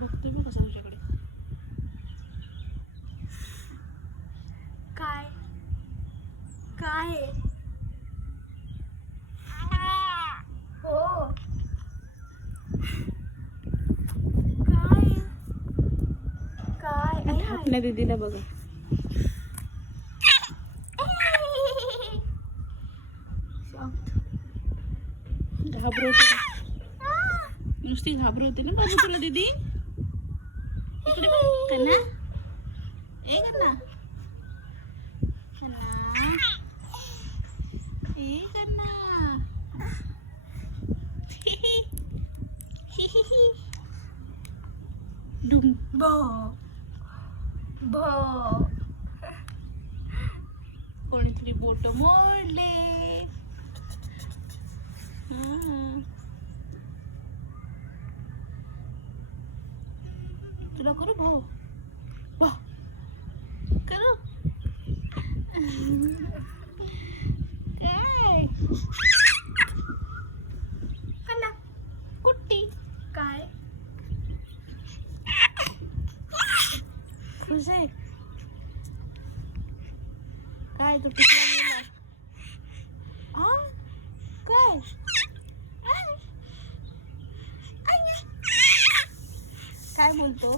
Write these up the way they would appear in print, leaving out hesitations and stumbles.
बघतोय मी कसं तुझ्याकडे. काय काय हो काय काय आपल्या दीदीला बघा. घाबरवते का? नुसती घाबरवते ना बाबू तुला दीदी. इकडे बघ कन्या. ए कन्या. कन्या. ए कन्या. डुम. भो भो कोणीतरी बोट मोडले. तुला करू भाऊ. भाऊ करू. काय कन्ना कुट्टी. काय खुश आहे काय तू टिकला गेला. हा काय काय बोलतो.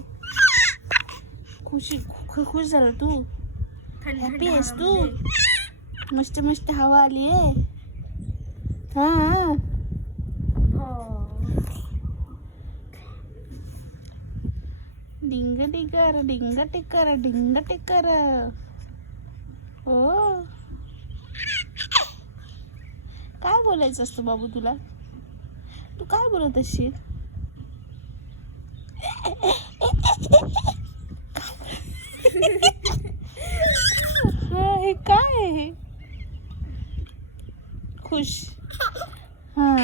खुश झाला तू. हॅपी आहेस तू. मस्त मस्त हवा आली आहे. हा डिंग टिकर डिंग टिकर डिंग टिकर. हो काय बोलायचं असतं बाबू तुला. तू काय बोलत असशील. हे काय आहे. खुश. हा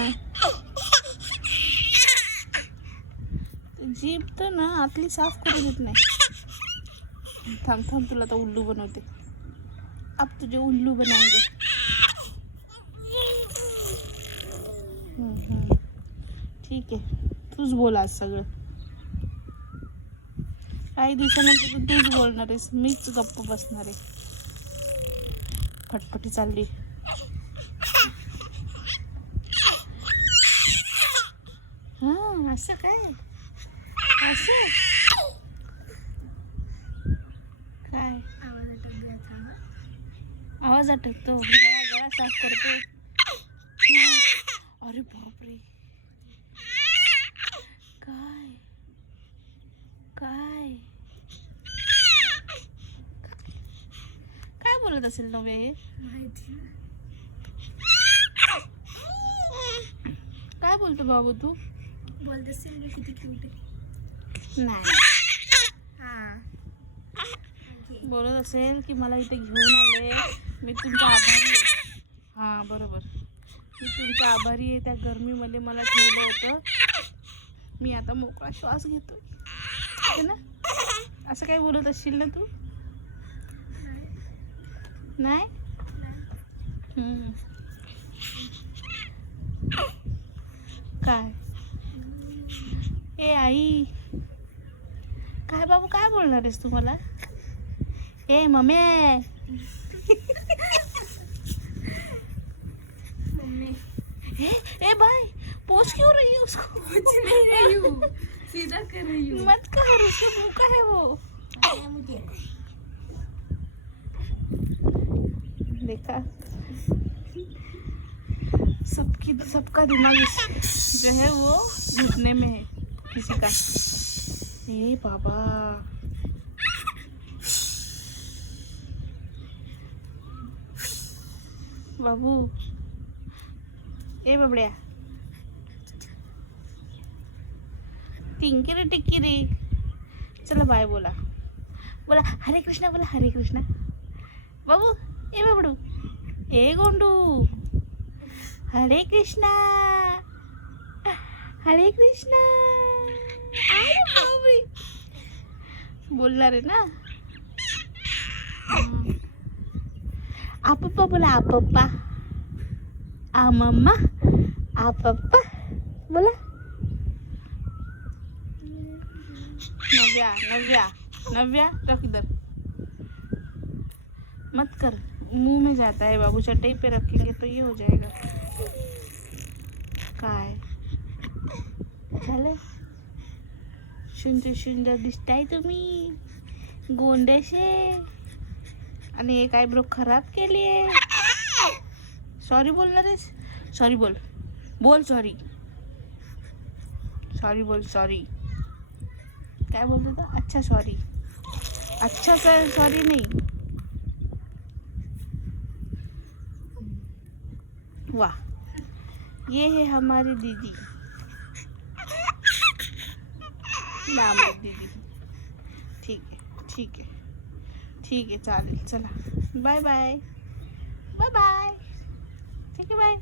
जीभ तर ना आतली साफ करू देत नाही. थांब थांब तुला तर उल्लू बनवते. अब तुझे उल्लू बनाएंगे. ठीक आहे तूच बोल आज सगळं. काही दिवसानंतर तू तूच बोलणार आहेस. मीच गप्प बसणार आहे. फटफटी चालली. हा असं काय असं काय आवाज अटकतो. गळा गळा साफ करतो. अरे बापरे काय काय काय बोलत असेल नव्हे हे. काय बोलतो बाबू तू. बोलत असेल मी किती क्यूट आहे. नाही बोलत असेल की मला इथे घेऊन आले. मी तुमचा आभारी आहे. हां बरोबर मी तुमचा आभारी आहे. त्या गरमीमध्ये मला ठेवलं होतं. मी आता मोकळा श्वास घेतो है ना. असं काय बोलत असशील ना तू. नाही काय ए आई काय बाबू काय बोलणार आहेस तू मला. ए मम्मी मम्मी ए भाई पोछ क्यों रही है उसको. कुछ नहीं रही हूँ सीधा कर रही हूँ. मत कर उसके मुंह का है वो. मुझे देखा सबका दिमाग जो है वो घुटने में है किसी का. ए बाबा बाबू ए बबड्या टिंकिरी टिक्किरी. चला बाय बोला बोला हरे कृष्णा बोला हरे कृष्णा. बाबू ए बबडू ए गोंडू हरे कृष्णा हरे कृष्णा. अरे बापरे बोलणार आहे ना. आपप्पा बोला आपप्पा. आ मम्मा आपप्पा बोला. नव्या नव्या नव्या रख इधर, मत कर, मुंह में जाता है बाबू, चटाई पे रखेंगे तो ये हो जाएगा. काय झालं? सुंदर सुंदर दिसताय तुम्ही गोंडेशे. आणि एक आयब्रो खराब केली आहे. सॉरी बोलणार आहेस? सॉरी बोल, बोल सॉरी, सॉरी बोल, सॉरी. काय बोलत होता? अच्छा सॉरी, अच्छा सर सॉरी नाही. वाह, ये है हमारी दीदी, नाम है दीदी. ठीक है ठीक है ठीक आहे, चालेल. चला बाय बाय, बाय बाय. ठीक आहे, बाय.